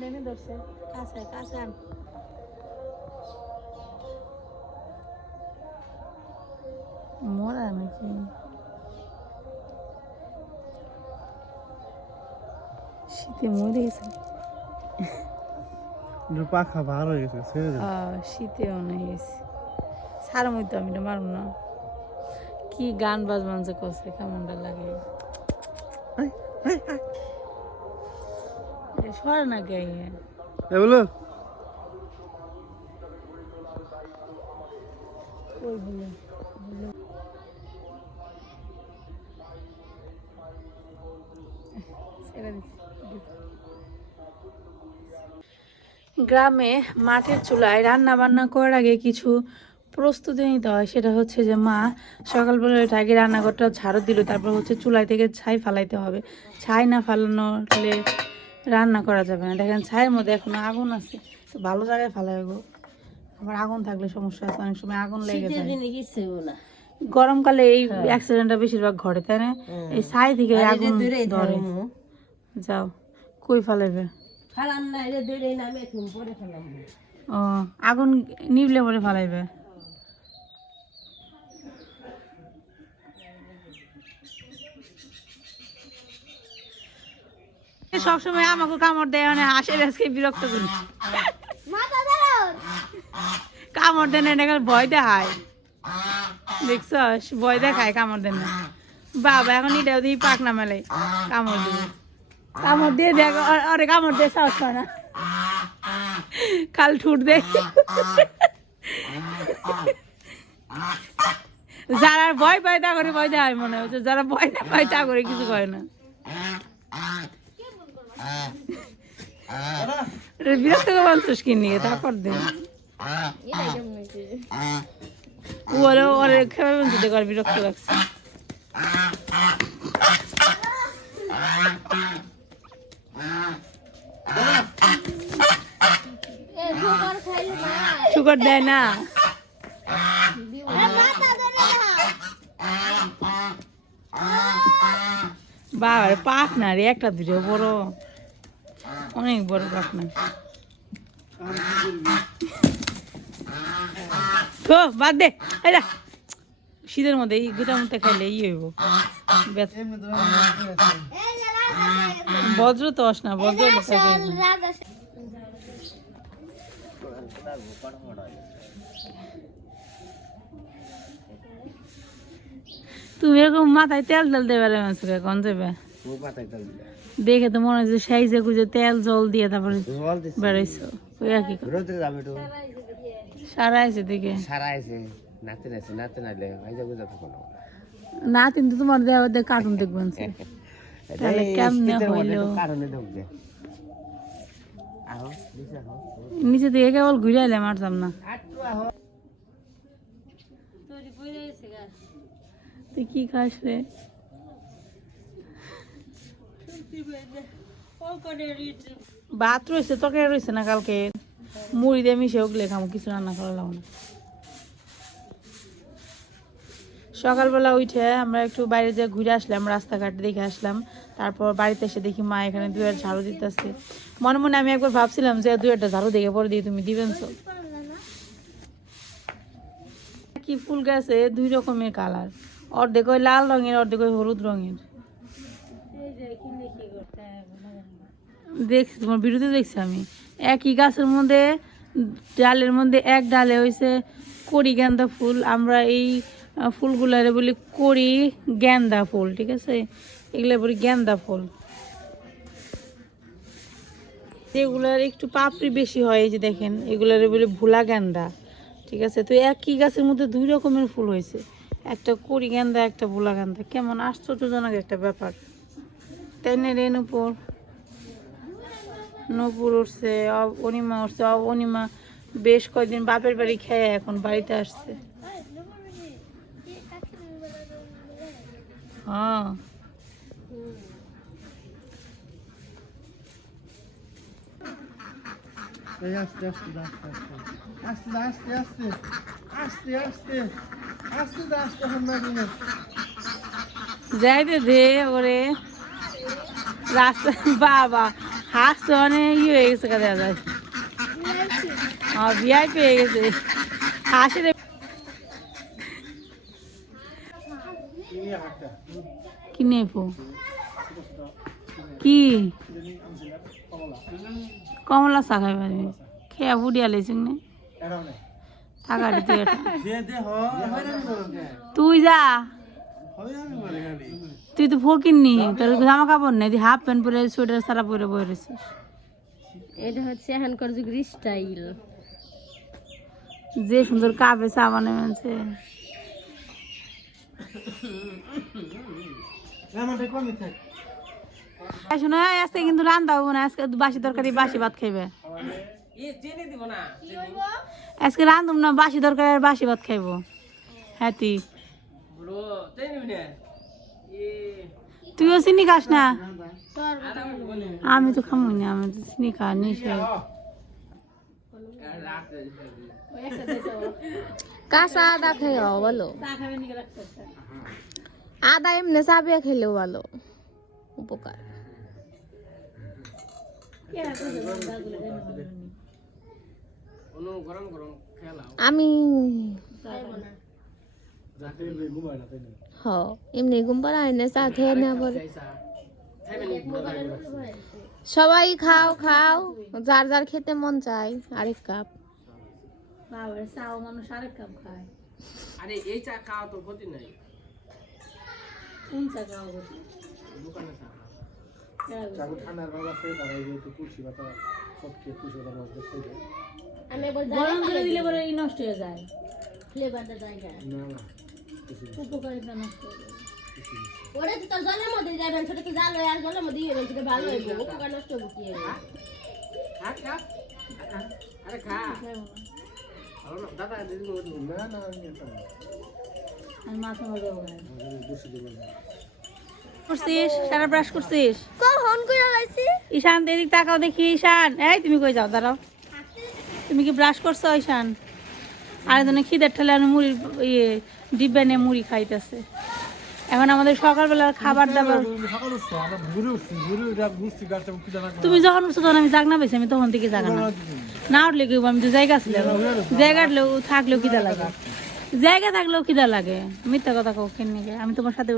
কামড় এনে ধরছে কাছে কাছে আন মরা নাকি শীতে মরে গেছে পাখা ভার হয়ে গেছে শীতে অনেক গেছে সারা মধ্যে আমি তো মারব না কি গান বাজবান যে করছে কেমনটা লাগে সরে না কে বলো গ্রামে মাটির চুলায় রান্না বান্না করার আগে কিছু প্রস্তুতি নিতে হয় সেটা হচ্ছে যে মা সকালবেলা আগে রান্নাঘরটা ঝাড়ু দিল তারপর হচ্ছে চুলাই থেকে ছাই ফালাইতে হবে ছাই না ফালানো হলে রান্না করা যাবে না দেখেন ছাইয়ের মধ্যে এখনো আগুন আছে তো ভালো জায়গায় ফালাই গো আবার আগুন থাকলে সমস্যা আছে অনেক সময় আগুন লেগে যায় গরমকালে এই অ্যাক্সিডেন্টটা বেশিরভাগ ঘটে তাই না এই ছাই থেকে আগুন ধরে যাও কই ফালাইবে ও আগুন নিভলে পরে ফালাইবে সবসময় আমাকে কামড় দেয় মানে হাসে আজকে বিরক্ত করি কামড় দেয় না এটা ভয় দেখায় দেখছ ভয় দেখায় কামড় দেয় না বাবা এখন এটাও দিয়ে পাক না মেলে কামড় দিবে কামড় দিয়ে দেখ আরে কামড় দিয়ে সাহস পায় না কাল ঠুট দে যারা ভয় পায় তা করে ভয় দেয় মনে হচ্ছে যারা ভয় না পায় তা করে কিছু করে না বিরক্ত বাঞ্চস কি নিয়ে তারপর দে ওরে ওরে খেয়ে বাঞ্চ দেখো বিরক্ত লাগছে শুকর দেয় না বাবার পাক না রে একটা দুটো বড় অনেক বড় পাক না বাদ দে শীতের মধ্যে এই গোটার মধ্যে খাইলে হইব বজ্র তো আস না বজ্র তুমি এরকম মাথায় তেল তেল দেবে কোন যাবে দেখে তো মনে হচ্ছে সাইজে খুঁজে তেল জল দিয়ে তারপরে বেড়াইছো ওই আর কি সারা আছে দেখে না কিন্তু তোমার দেওয়া কার্টুন দেখবেন তাহলে কেমনে হইলো নিচে থেকে কেবল ঘুরে এলাম মারতাম না তুই কি খাস রে ভাত রয়েছে তরকারি রয়েছে না কালকে মুড়ি দিয়ে মিশে ওগুলো খাবো কিছু রান্না করা লাগবো না সকালবেলা উঠে আমরা একটু বাইরে যেয়ে ঘুরে আসলাম রাস্তাঘাট দেখে আসলাম তারপর বাড়িতে এসে দেখি মা এখানে দুয়ার ঝাড়ু দিতেছে মনে মনে আমি একবার ভাবছিলাম যে দুয়ারটা ঝাড়ু দেখে পরে দিয়ে তুমি দিবেন কি ফুল গাছে দুই রকমের কালার অর্ধেক ওই লাল রঙের অর্ধেক ওই হলুদ রঙের দেখছি তোমার ভিডিওতে দেখছি আমি একই গাছের মধ্যে ডালের মধ্যে এক ডালে হয়েছে কড়ি গেন্দা ফুল আমরা এই ফুলগুলারে বলি কড়ি গেন্দা ফুল ঠিক আছে এগুলো বলি গেন্দা ফুল এগুলার একটু পাপড়ি বেশি হয় এই যে দেখেন এগুলারে বলি ভোলা গেন্দা ঠিক আছে তো একই গাছের মধ্যে দুই রকমের ফুল হয়েছে একটা কড়ি গেন্দা একটা ভোলা গেন্দা কেমন আশ্চর্যজনক একটা ব্যাপার তাই না রে নূপুর নূপুর উঠছে অনিমা উঠছে অনিমা বেশ কয়েকদিন বাপের বাড়ি খেয়ে এখন বাড়িতে আসছে হ্যাঁ আস্তে আস্তে আস্তে আস্তে আস্তে আস্তে আস্তে আস্তে আস্তে আস্তে যাইতে দে ওরে রাস্তা বাবা হাঁস তো মানে ইয়ে হয়ে গেছে দেখা যায় ভিআই পেয়ে গেছে হাঁসের কি নেবো কি কমলা চা খাই পারবি খেয়া বুড়িয়া লেছিস না থাকাটি তুই যা তুই তো ফকির নি তোর জামা কাপড় নেই তুই হাফ প্যান্ট পরে সোয়েটার সারা পরে বয়ে রয়েছিস এটা হচ্ছে এখনকার যুগের স্টাইল। যে সুন্দর কাপে চা বানাচ্ছে শোনো আজকে কিন্তু রান্না হবো না আজকে বাসি তরকারি বাসি ভাত খাইবে আজকে রান্ধব না বাসি তরকারি আর বাসি ভাত খাইবো হ্যাঁ তুইও চিনি খাস না আমি তো খামো না আমি তো চিনি খা নিশ্চয় কাঁচা আদা খেয়েও ভালো, আদা এমনি চাবিয়ে খেলেও ভালো, উপকার। আমি এমনি ঘুম পাড়ায় না চা খেয়ে নেওয়া পরে সবাই খাও খাও যার যার খেতে মন চায় আরেক কাপ। মানুষ আরেক কাপ খায়। আরে এই চা খাওয়া তো ক্ষতি নাই। কোন চা খাওয়া ক্ষতি? দোকানে চা চাকু ঠান্ডার বাবা সে দাঁড়াই যে একটু কুশি বাতা সব খেয়ে কুশি বাতা নষ্ট করে দেয়। আমি বল গরম করে দিলে পরে এই নষ্ট হয়ে যায়, ফ্লেভারটা জায়গা না না উপকারিতা নষ্ট হয়ে যায়। ওরে তো তোর জলের মধ্যে যাবেন, ছোট তো জাল হয় আর জলের মধ্যে যাবেন, সেটা ভালো হইব, উপকার নষ্ট হবে কি হবে? খা খা আরে খা দাদা দিদি না না আমি এটা না আর মাথা মজা হবে বসে দেব না করছিস সারা ব্রাশ করছিস কখন কইরা লাইছি? ঈশান এদিক তাকাও দেখি ঈশান এই তুমি কই যাও দাঁড়াও তুমি কি ব্রাশ করছো ঈশান আরেকজনে খিদের ঠেলে আর মুড়ির ইয়ে ডিব্বা নিয়ে মুড়ি খাইতেছে এখন আমাদের সকালবেলার খাবার দাবার সকাল উঠছো আমরা ঘুরে উঠছি ঘুরে উঠে বুঝছি গাছটা কি জানা তুমি যখন উঠছো তখন আমি জাগনা পেয়েছি আমি তখন থেকে জাগা না উঠলে কি আমি তো জায়গা ছিলাম জায়গা থাকলেও খিদা লাগে জায়গা থাকলেও খিদা লাগে মিথ্যা কথা কাউ কেন আমি তোমার সাথে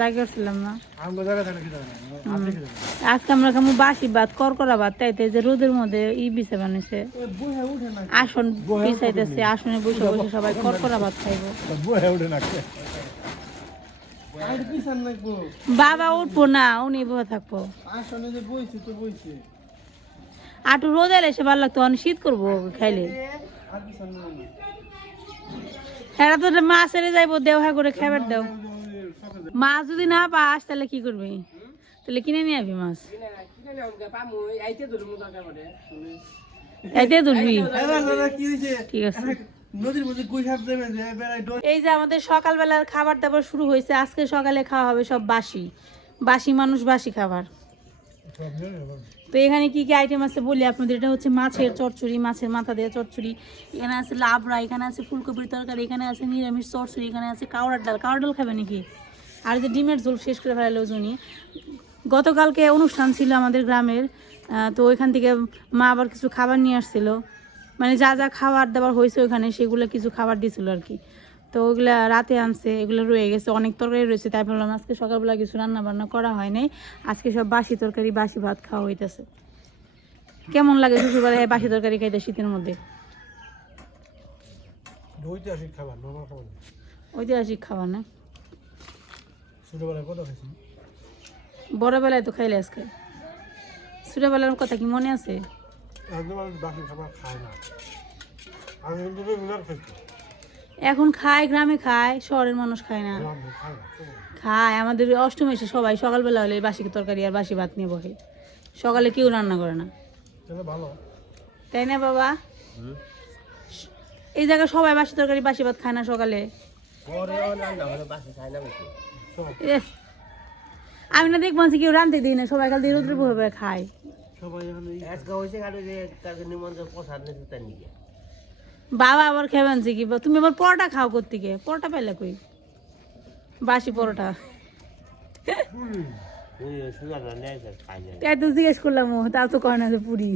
জায়গা ছিলাম না আমরা জায়গা থাকলে কি জানা আপনি কি জানেন আজকে আমরা খামু বাসি ভাত করকরা ভাত তাইতে যে রোদের মধ্যে ই বিছে বানাইছে বহে উঠে না আসন বিছাইতেছে আসনে বসে বসে সবাই করকরা ভাত খাইবো বহে উঠে না আর পিছন লাগবো বাবা উঠবো না উনি বসে থাকবো আসলে যে বইছি তো বইছি আটু রোদ এলে সে ভালো লাগতো অনেক শীত করবো খাইলে আর পিছন না হ্যাঁ তো মাছ এড়ে যাইবো দেও হ্যাঁ করে খাবার দাও মাছ যদি না পাস তাহলে কি করবি তাহলে কিনে নিয়ে আবি মাছ কিনে নাও পামু আইতে ধরমু দরকার পড়ে এতে ধরবি দাদা কি হইছে ঠিক আছে নদীর মধ্যে কই হাত দেবে যে বেড়াই এই যে আমাদের সকালবেলার খাবার দাবার শুরু হয়েছে আজকে সকালে খাওয়া হবে সব বাসি বাসি মানুষ বাসি খাবার তো এখানে কি কি আইটেম আছে বলি আপনাদের এটা হচ্ছে মাছের চচ্চড়ি মাছের মাথা দিয়ে চচ্চড়ি এখানে আছে লাবড়া এখানে আছে ফুলকপির তরকারি এখানে আছে নিরামিষ চচ্চড়ি এখানে আছে কাওড়ার ডাল খাবে নাকি আর যে ডিমের ঝোল শেষ করে ফেলালো জনি গতকালকে অনুষ্ঠান ছিল আমাদের গ্রামের তো ওইখান থেকে মা আবার কিছু খাবার নিয়ে আসছিল মানে যা যা খাবার দাবার হয়েছে ওইখানে সেগুলো কিছু খাবার দিয়েছিল আর কি তো ওইগুলা রাতে আনছে এগুলো রয়ে গেছে অনেক তরকারি রয়েছে তাই ভাবলাম আজকে সকালবেলা কিছু রান্না বান্না করা হয় নাই আজকে সব বাসি তরকারি বাসি ভাত খাওয়া হইতেছে কেমন লাগে শ্বশুরবাড়ি বাসি তরকারি খাইতে শীতের মধ্যে ঐতিহাসিক খাবার নরমাল খাবার ঐতিহাসিক খাবার না ছোটবেলায় কত খাইছি বড়বেলায় তো খাইলে আজকে ছোটবেলার কথা কি মনে আছে একদম আমি বাকি খাবার খাই না আমি কিন্তু রেগুলার খাইছি এখন খায় গ্রামে খায় শহরের মানুষ খায় না আমি খাই না খায় আমাদের অষ্টমী এসে সবাই সকালবেলা হলে বাসি তরকারি আর বাসি ভাত নিয়ে বসে সকালে কেউ রান্না করে না তাহলে ভালো তাই না বাবা এই জায়গায় সবাই বাসি তরকারি বাসি ভাত খায় না সকালে পরে রান্না হলো বাসে খাই না বেশি এহ, আমি না দেখবো যে কেউ রাঁধতে দিই না সবাই কাল দিয়ে রোদ্রে বসে বসে খায় সবাই এখন এই আজকে হয়েছে কারো যে তাকে নিমন্ত্রণ প্রসাদ নিতে তার নিয়ে বাবা আবার খেয়ে আনছে কি তুমি আবার পরোটা খাও কোত্থেকে পরোটা পাইলে কই বাসি পরোটা ওই সুগার নেই খাই যায় তাই তো জিজ্ঞেস করলাম ও তাও তো কয় না যে পুরি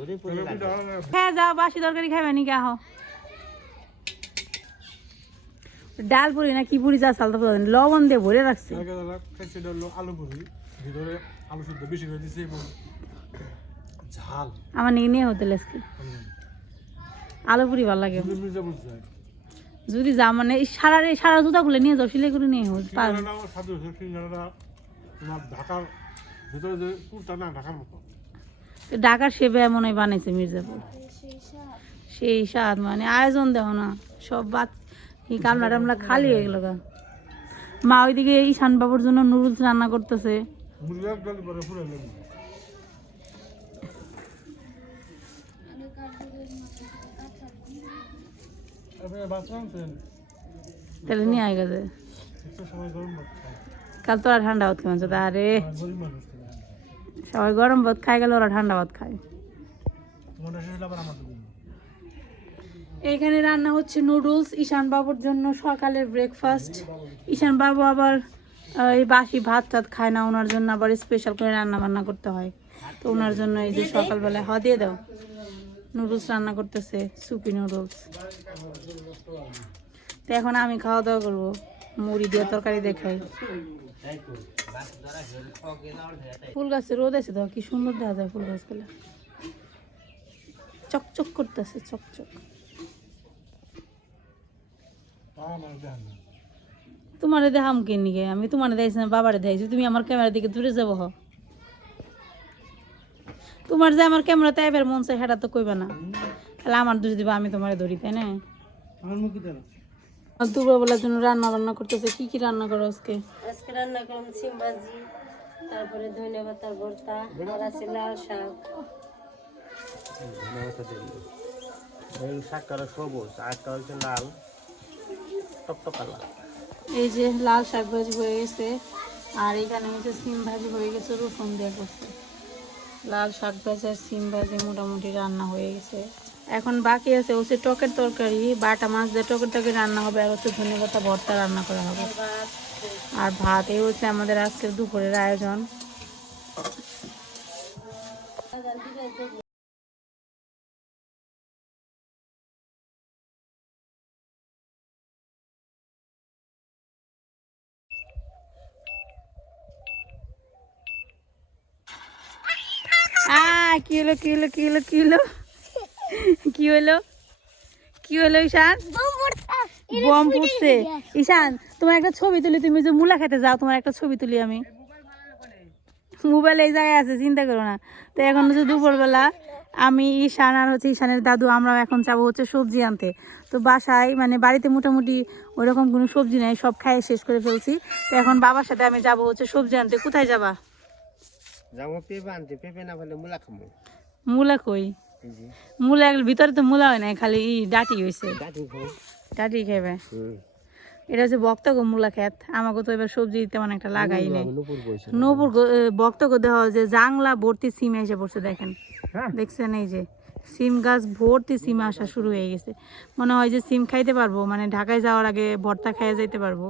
ওরে পুরি লাগে হ্যাঁ যাও বাসি তরকারি খাইবে নি কে আহ ডাল পুরি না কি পুরি যা চালতে পারেন লবণ দিয়ে ভরে রাখছে খাইছে এটা হলো আলু পুরি ভিতরে আলু শুদ্ধ বেশি করে দিছে এবং ঝাল আমার নিয়ে নিয়ে হতে আজকে আলু পুরি ভালো লাগে মির্জাপুর যায় যদি যা মানে এই সারা জুতা খুলে নিয়ে যাও সিলাই করে নিয়ে হোক পারবে সিঙ্গারাটা সাথে হচ্ছে সিঙ্গারাটা তোমার ঢাকার ভিতরে যে পুরটা না ঢাকার মতো ঢাকার সেবে মনে হয় বানাইছে মির্জাপুর সেই স্বাদ মানে আয়োজন দেও না সব বাদ এই কামলা টামলা খালি হয়ে গেল গা মা ওইদিকে ঈশান বাবুর জন্য নুডলস রান্না করতেছে মুরগির ডাল পরে পুরো লাগবে আপনি বাথরুম ফেন তাহলে নিয়ে আয় গেছে একটু সময় গরম ভাত খাই কাল তোরা ঠান্ডা ভাত খাওয়া আরে গরিব মানুষ সবাই গরম ভাত খাই গেলে ওরা ঠান্ডা ভাত খায় তোমার শেষ আবার আমাদের জন্য এখানে রান্না হচ্ছে নুডলস ঈশান বাবুর জন্য সকালের ব্রেকফাস্ট ঈশান বাবু আবার এই বাসি ভাত টাত খায় না ওনার জন্য আবার স্পেশাল করে রান্না বান্না করতে হয় তো ওনার জন্য এই যে সকালবেলায় দিয়ে দাও নুডলস রান্না করতেছে সুপি নুডলস তো এখন আমি খাওয়া দাওয়া করবো মুড়ি দিয়ে তরকারি দেখাই ফুল গাছে রোদ আছে দাও কি সুন্দর দেখা যায় ফুল গাছগুলো চকচক করতেছে চকচক আমার দেন তোমারে দেখাম কে নিকে আমি তোমারে দেখাইছি না বাবারে দেখাইছি তুমি আমার ক্যামেরার দিকে দূরে যাবো হ তোমার যে আমার ক্যামেরা টাইপের মন চাই সেটা তো কইবা না তাহলে আমার দোষ দিবা আমি তোমারে ধরি তাই না আমার মুখে দেন দুপুরবেলার জন্য রান্না বান্না করতেছে কি কি রান্না করো আজকে আজকে রান্না করলাম সিম ভাজি তারপরে ধনিয়া পাতার ভর্তা আর আছে লাল শাক এই শাকটা সবুজ শাকটা হচ্ছে লাল টকটকা লাল এই যে লাল শাক ভাজি হয়ে গেছে আর এখানে হচ্ছে সিম ভাজি হয়ে গেছে রসুন দিয়ে করছে লাল শাক ভাজি আর সিম ভাজি মোটামুটি রান্না হয়ে গেছে এখন বাকি আছে হচ্ছে টকের তরকারি বাটা মাছ দিয়ে টকের তরকারি রান্না হবে আর হচ্ছে ধনেপাতা ভর্তা রান্না করা হবে আর ভাত এই হচ্ছে আমাদের আজকের দুপুরের আয়োজন কি হলো কি হলো কি হলো কি হলো কি হলো কি হলো ঈশান বম ফুটছে ঈশান তোমার একটা ছবি তুলি তুমি যে মুলা খেতে যাও তোমার একটা ছবি তুলি আমি মোবাইল এই জায়গায় আছে চিন্তা করো না তো এখন হচ্ছে দুপুরবেলা আমি ঈশান আর হচ্ছে ঈশানের দাদু আমরাও এখন যাবো হচ্ছে সবজি আনতে তো বাসায় মানে বাড়িতে মোটামুটি ওইরকম কোনো সবজি নেই সব খাই শেষ করে ফেলছি তো এখন বাবার সাথে আমি যাবো হচ্ছে সবজি আনতে কোথায় যাবা যাবো পেঁপে আনতে পেঁপে না পেলে মূলা খাবো মূলা কই মূলা ভিতরে তো মূলা হয় না খালি ডাটি হয়েছে ডাটি খাবে এটা হচ্ছে বক্তব্য মূলা খেত আমাকে তো এবার সবজি তেমন একটা লাগাই নেই নপুর বক্তব্য দেওয়া হয় যে জাংলা ভর্তি সিম এসে পড়ছে দেখেন দেখছেন এই যে সিম গাছ ভর্তি সিম আসা শুরু হয়ে গেছে মনে হয় যে সিম খাইতে পারবো মানে ঢাকায় যাওয়ার আগে ভর্তা খাইয়ে যেতে পারবো